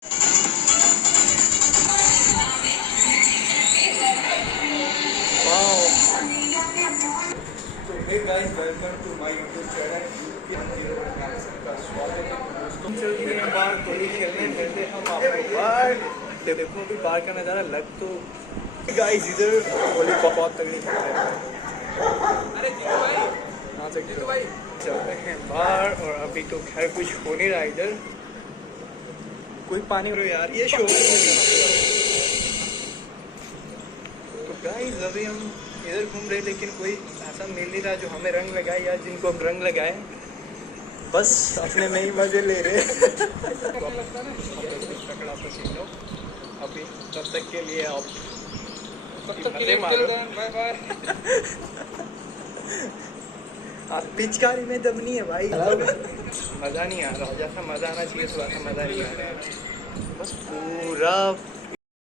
Hey guys, welcome to my YouTube channel. का स्वागत है दोस्तों। चलते हैं बाहर होली खेलने, मिलते हम आपको बाहर। देखो भी बाहर का नज़ारा लग तो गाइस इधर होली बहुत तगड़ी खेल रहे हैं। अरे जीतू भाई, हाँ जीतू भाई, चलते हैं बाहर। और अभी तो खैर कुछ हो नहीं रहा इधर, कोई पानी हो यार ये शो। तो गाइस अभी हम इधर घूम रहे, लेकिन कोई ऐसा मिल नहीं रहा जो हमें रंग लगाए या जिनको हम रंग लगाए। बस अपने में ही मजे ले रहे। तकड़ा पसीनो अभी तब तक के लिए आप मजे मारो। Bye bye. आप पिचकारी में दम नहीं है भाई, मजा नहीं आ रहा। जैसा मजा आना चाहिए थोड़ा सा मजा नहीं आ रहा है। बस पूरा